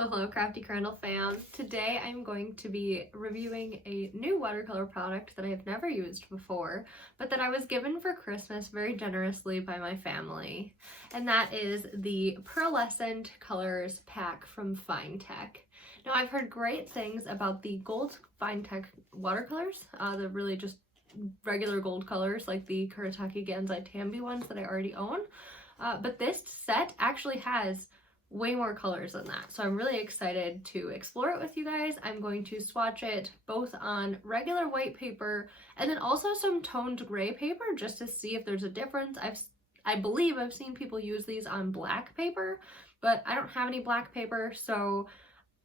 Hello, Crafty Crandall fans. Today I'm going to be reviewing a new watercolor product that I have never used before, but that I was given for Christmas very generously by my family. And that is the Pearlescent Colors pack from FineTec. Now, I've heard great things about the gold FineTec watercolors, the really just regular gold colors like the Kuretake Gansai Tambi ones that I already own. But this set actually has way more colors than that, so I'm really excited to explore it with you guys. I'm going to swatch it both on regular white paper and then also some toned gray paper just to see if there's a difference. I believe I've seen people use these on black paper, but I don't have any black paper, so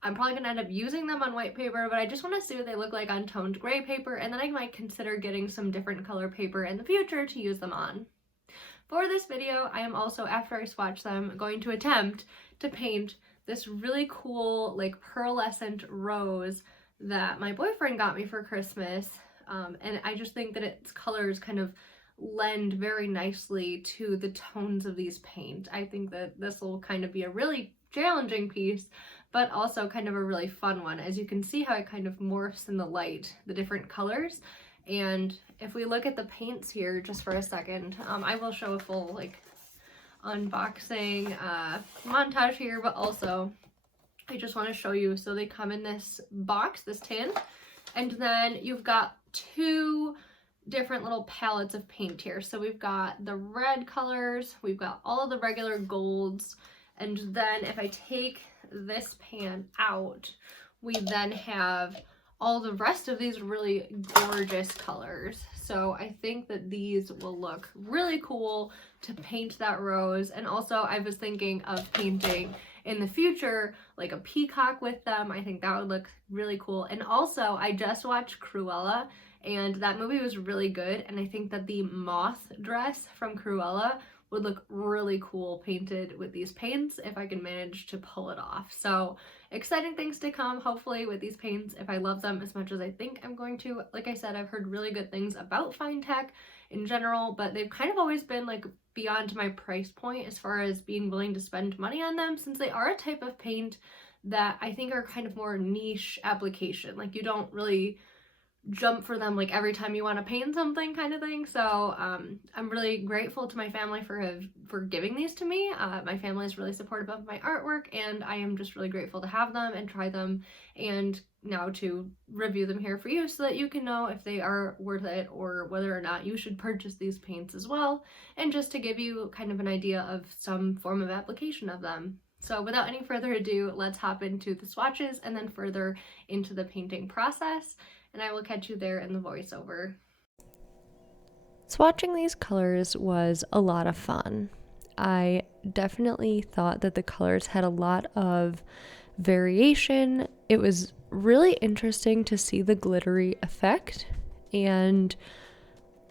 I'm probably gonna end up using them on white paper, but I just want to see what they look like on toned gray paper, and then I might consider getting some different color paper in the future to use them on. For this video, I am also, after I swatch them, going to attempt to paint this really cool, like, pearlescent rose that my boyfriend got me for Christmas, and I just think that its colors kind of lend very nicely to the tones of these paint. I think that this will kind of be a really challenging piece, but also kind of a really fun one, as you can see how it kind of morphs in the light, the different colors. And if we look at the paints here just for a second, I will show a full like unboxing montage here, but also I just want to show you. So they come in this box, this tin, and then you've got two different little palettes of paint here. So we've got the red colors, we've got all of the regular golds, and then if I take this pan out, we then have all the rest of these really gorgeous colors. So I think that these will look really cool to paint that rose. And also I was thinking of painting in the future like a peacock with them. I think that would look really cool. And also I just watched Cruella, and that movie was really good, and I think that the moth dress from Cruella would look really cool painted with these paints if I can manage to pull it off. So exciting things to come, hopefully, with these paints if I love them as much as I think I'm going to. Like I said, I've heard really good things about FineTec in general, but they've kind of always been like beyond my price point as far as being willing to spend money on them, since they are a type of paint that I think are kind of more niche application. Like, you don't really jump for them like every time you want to paint something, kind of thing. So I'm really grateful to my family for giving these to me. My family is really supportive of my artwork, and I am just really grateful to have them and try them, and now to review them here for you so that you can know if they are worth it or whether or not you should purchase these paints as well, and just to give you kind of an idea of some form of application of them. So without any further ado, let's hop into the swatches and then further into the painting process, and I will catch you there in the voiceover. Swatching these colors was a lot of fun. I definitely thought that the colors had a lot of variation. It was really interesting to see the glittery effect, and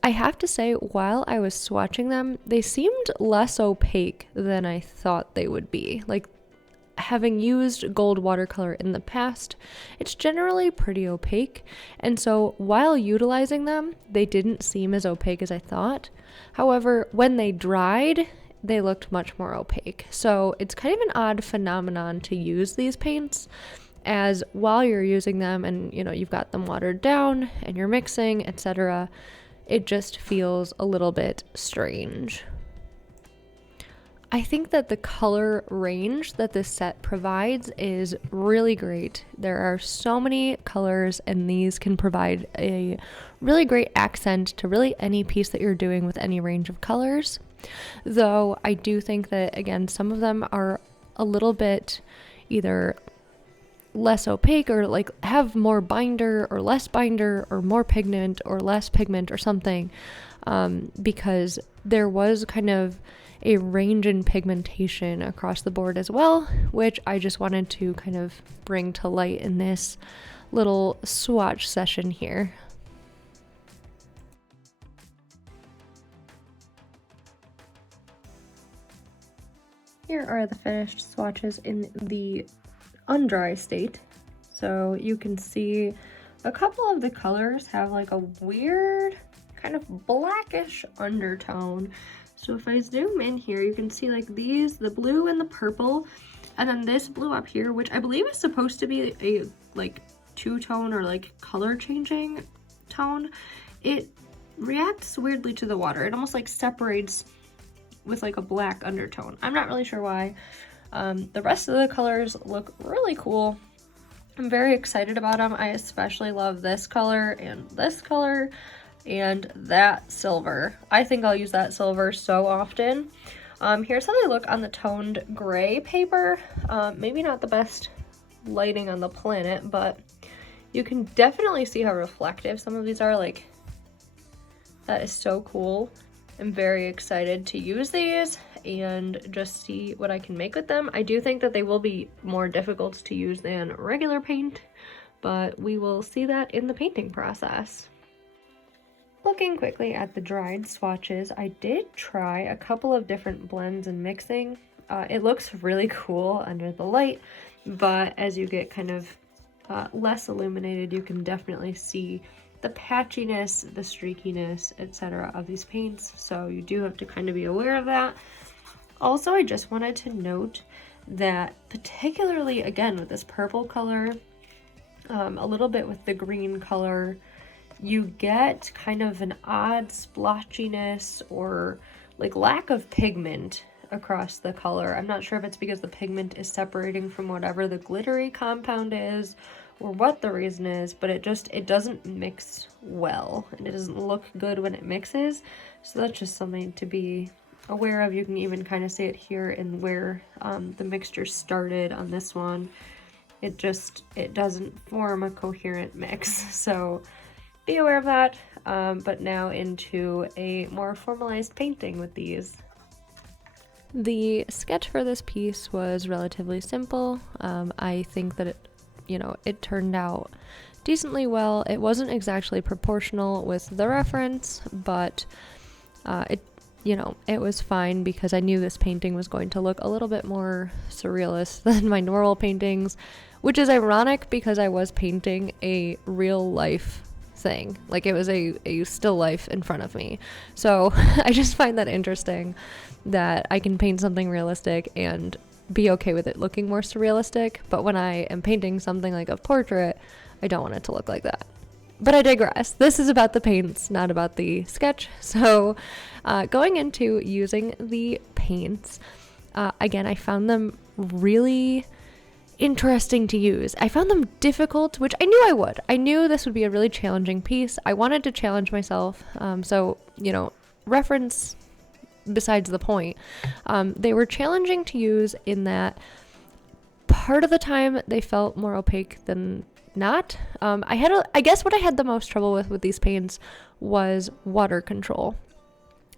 I have to say, while I was swatching them, they seemed less opaque than I thought they would be. Like, having used gold watercolor in the past, it's generally pretty opaque, and so while utilizing them, they didn't seem as opaque as I thought. However, when they dried, they looked much more opaque. So it's kind of an odd phenomenon to use these paints, as while you're using them and, you know, you've got them watered down and you're mixing, etc., it just feels a little bit strange. I think that the color range that this set provides is really great. There are so many colors, and these can provide a really great accent to really any piece that you're doing with any range of colors. Though I do think that, again, some of them are a little bit either less opaque or like have more binder or less binder or more pigment or less pigment or something, because there was kind of a range in pigmentation across the board as well, which I just wanted to kind of bring to light in this little swatch session here. Here are the finished swatches in the undry state. So you can see a couple of the colors have like a weird kind of blackish undertone. So if I zoom in here, you can see like these, the blue and the purple, And then this blue up here, which I believe is supposed to be a like two-tone or like color changing tone, it reacts weirdly to the water. It almost like separates with like a black undertone. I'm not really sure why. The rest of the colors look really cool. I'm very excited about them. I especially love this color and that silver. I think I'll use that silver so often. Here's how they look on the toned gray paper. Maybe not the best lighting on the planet, but you can definitely see how reflective some of these are. Like, that is so cool. I'm very excited to use these and just see what I can make with them. I do think that they will be more difficult to use than regular paint, but we will see that in the painting process. Looking quickly at the dried swatches, I did try a couple of different blends and mixing. It looks really cool under the light, but as you get kind of less illuminated, you can definitely see the patchiness, the streakiness, etc. of these paints, so you do have to kind of be aware of that. Also, I just wanted to note that particularly, again, with this purple color, a little bit with the green color, you get kind of an odd splotchiness or like lack of pigment across the color. I'm not sure if it's because the pigment is separating from whatever the glittery compound is or what the reason is, but it doesn't mix well and it doesn't look good when it mixes. So that's just something to be aware of. You can even kind of see it here in where the mixture started on this one. It doesn't form a coherent mix. So be aware of that, but now into a more formalized painting with these. The sketch for this piece was relatively simple. I think that it turned out decently well. It wasn't exactly proportional with the reference, but it was fine because I knew this painting was going to look a little bit more surrealist than my normal paintings, which is ironic because I was painting a real life thing. Like, it was a still life in front of me. So I just find that interesting that I can paint something realistic and be okay with it looking more surrealistic, but when I am painting something like a portrait, I don't want it to look like that. But I digress. This is about the paints, not about the sketch. So going into using the paints, again, I found them really interesting to use. I found them difficult, which I knew I would. I knew this would be a really challenging piece. I wanted to challenge myself. So, reference besides the point. They were challenging to use in that part of the time they felt more opaque than not. I guess what I had the most trouble with these paints was water control.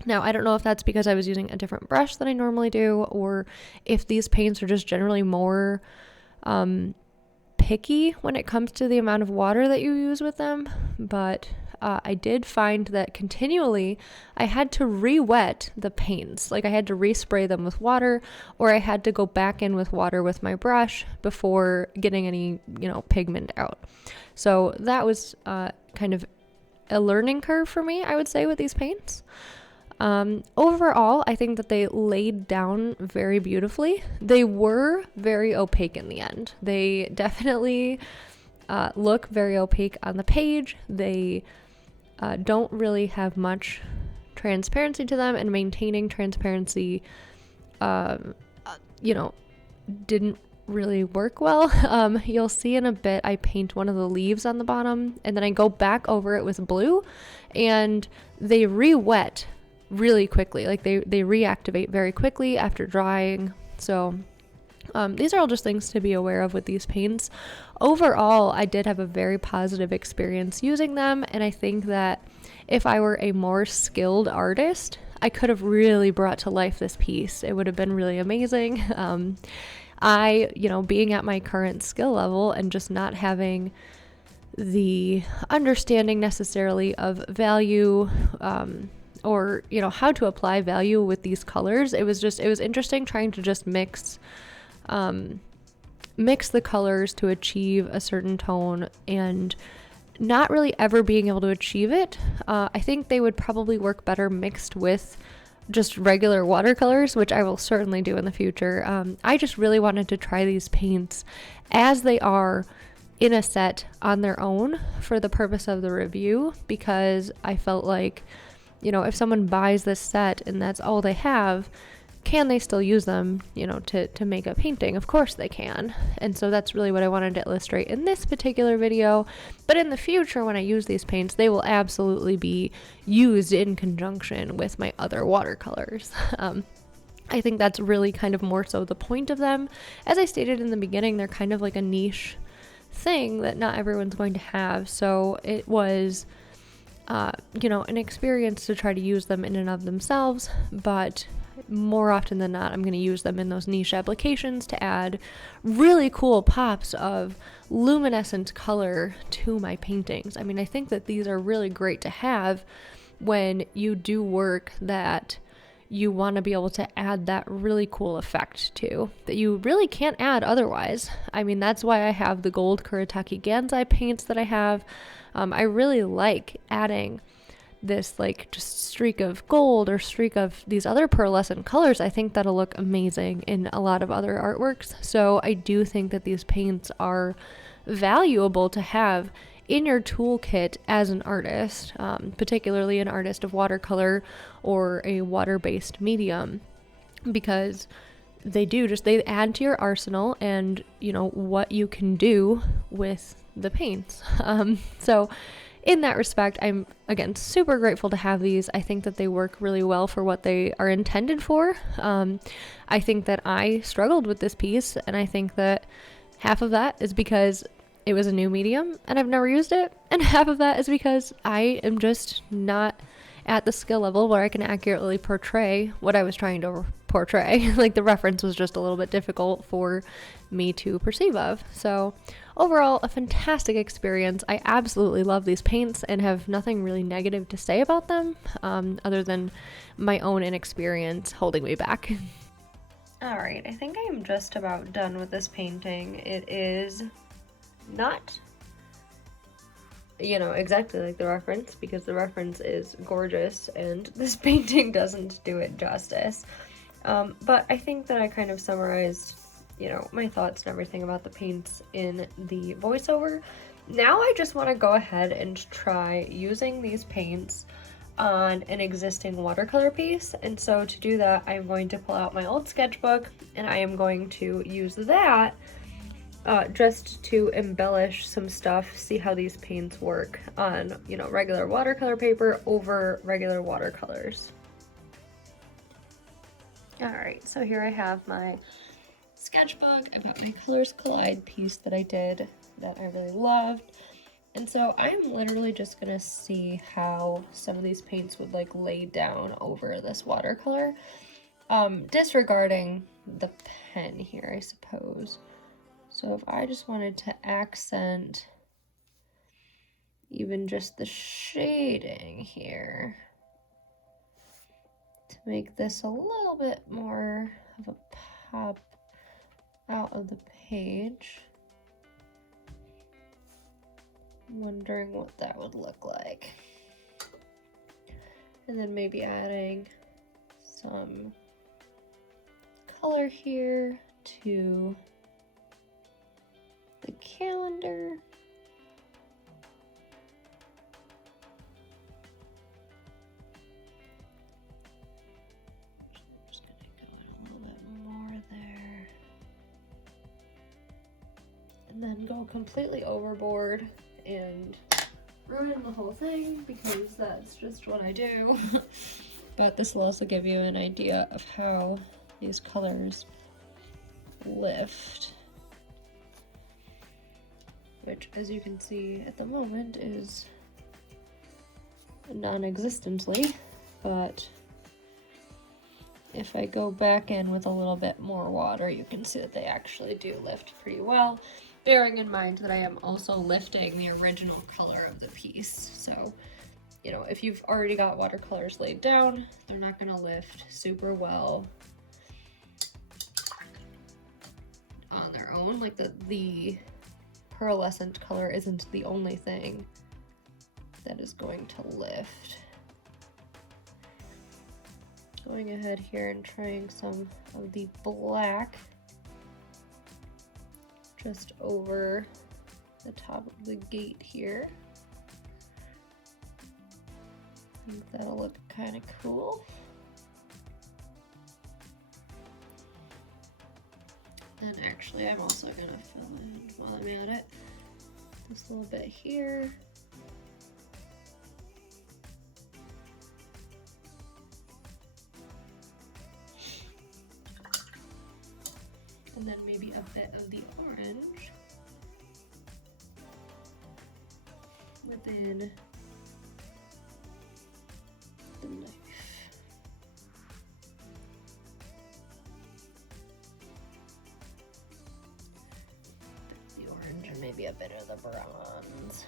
Now, I don't know if that's because I was using a different brush than I normally do, or if these paints are just generally more picky when it comes to the amount of water that you use with them, but I did find that continually I had to re-wet the paints. Like, I had to respray them with water, or I had to go back in with water with my brush before getting any, pigment out. So that was kind of a learning curve for me, I would say, with these paints. Overall, I think that they laid down very beautifully. They were very opaque in the end. They definitely look very opaque on the page. They don't really have much transparency to them, and maintaining transparency, didn't really work well. You'll see in a bit I paint one of the leaves on the bottom, and then I go back over it with blue, and they re-wet really quickly. Like, they reactivate very quickly after drying. So these are all just things to be aware of with these paints. Overall, I did have a very positive experience using them, and I think that if I were a more skilled artist, I could have really brought to life this piece. It would have been really amazing. Being at my current skill level and just not having the understanding necessarily of value, or how to apply value with these colors, it was interesting trying to just mix the colors to achieve a certain tone and not really ever being able to achieve it. I think they would probably work better mixed with just regular watercolors, which I will certainly do in the future. I just really wanted to try these paints as they are in a set on their own for the purpose of the review, because I felt like, you know, if someone buys this set and that's all they have, can they still use them, you know, to make a painting? Of course they can. And so that's really what I wanted to illustrate in this particular video. But in the future, when I use these paints, they will absolutely be used in conjunction with my other watercolors. I think that's really kind of more so the point of them. As I stated in the beginning, they're kind of like a niche thing that not everyone's going to have. So it was, you know, an experience to try to use them in and of themselves, but more often than not, I'm going to use them in those niche applications to add really cool pops of luminescent color to my paintings. I mean, I think that these are really great to have when you do work that you want to be able to add that really cool effect to, that you really can't add otherwise. I mean, that's why I have the gold Kuretake Gansai paints that I have. I really like adding this like just streak of gold or streak of these other pearlescent colors. I think that'll look amazing in a lot of other artworks. So I do think that these paints are valuable to have in your toolkit as an artist, particularly an artist of watercolor or a water-based medium, because they add to your arsenal and, you know, what you can do with the paints. So in that respect, I'm, again, super grateful to have these. I think that they work really well for what they are intended for. I think that I struggled with this piece, and I think that half of that is because it was a new medium and I've never used it, and half of that is because I am just not at the skill level where I can accurately portray what I was trying to portray. Like, the reference was just a little bit difficult for me to perceive of. So overall, a fantastic experience. I absolutely love these paints and have nothing really negative to say about them, other than my own inexperience holding me back. Alright, I think I am just about done with this painting. It is not, you know, exactly like the reference, because the reference is gorgeous and this painting doesn't do it justice. But I think that I kind of summarized, you know, my thoughts and everything about the paints in the voiceover. Now I just want to go ahead and try using these paints on an existing watercolor piece. And so to do that, I'm going to pull out my old sketchbook and I am going to use that just to embellish some stuff, see how these paints work on, you know, regular watercolor paper over regular watercolors. Alright, so here I have my sketchbook. I've got my Colors Collide piece that I did that I really loved. And so I'm literally just gonna see how some of these paints would like lay down over this watercolor. Disregarding the pen here, I suppose. So if I just wanted to accent even just the shading here to make this a little bit more of a pop out of the page, I'm wondering what that would look like. And then maybe adding some color here to the calendar. I'm just gonna go in a little bit more there. And then go completely overboard and ruin the whole thing, because that's just what I do. But this will also give you an idea of how these colors lift, which, as you can see at the moment, is non-existently, but if I go back in with a little bit more water, you can see that they actually do lift pretty well, bearing in mind that I am also lifting the original color of the piece. So, you know, if you've already got watercolors laid down, they're not gonna lift super well on their own. Like the pearlescent color isn't the only thing that is going to lift. Just going ahead here and trying some of the black just over the top of the gate here. I think that'll look kind of cool. And actually, I'm also gonna fill in, while I'm at it, this little bit here. And then maybe a bit of the orange within the knife. The orange and maybe a bit of the bronze.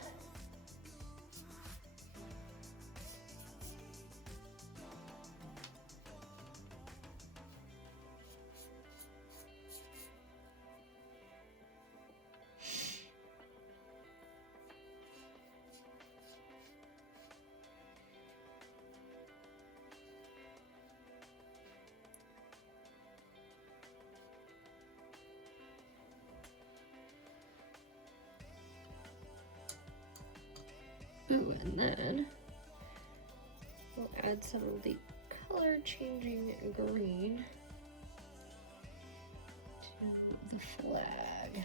Ooh, and then we'll add some of the color changing green to the flag.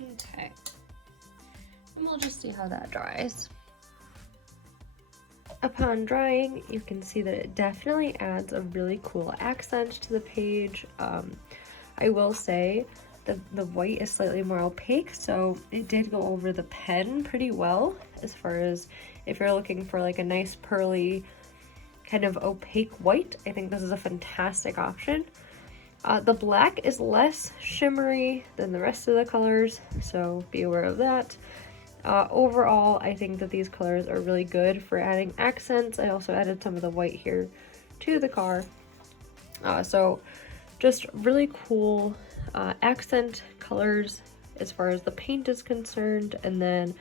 Okay, and we'll just see how that dries. Upon drying, you can see that it definitely adds a really cool accent to the page. I will say that the white is slightly more opaque, so it did go over the pen pretty well, as far as if you're looking for like a nice pearly kind of opaque white. I think this is a fantastic option. The black is less shimmery than the rest of the colors, so be aware of that. Overall, I think that these colors are really good for adding accents. I also added some of the white here to the car. So just really cool accent colors as far as the paint is concerned. And then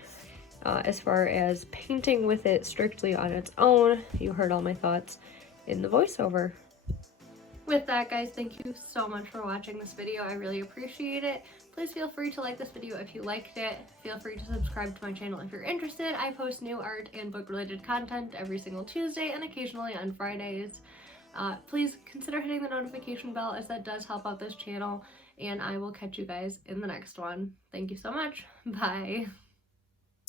as far as painting with it strictly on its own, you heard all my thoughts in the voiceover. With that, guys, thank you so much for watching this video. I really appreciate it. Please feel free to like this video if you liked it. Feel free to subscribe to my channel if you're interested. I post new art and book-related content every single Tuesday and occasionally on Fridays. Please consider hitting the notification bell, as that does help out this channel, and I will catch you guys in the next one. Thank you so much. Bye.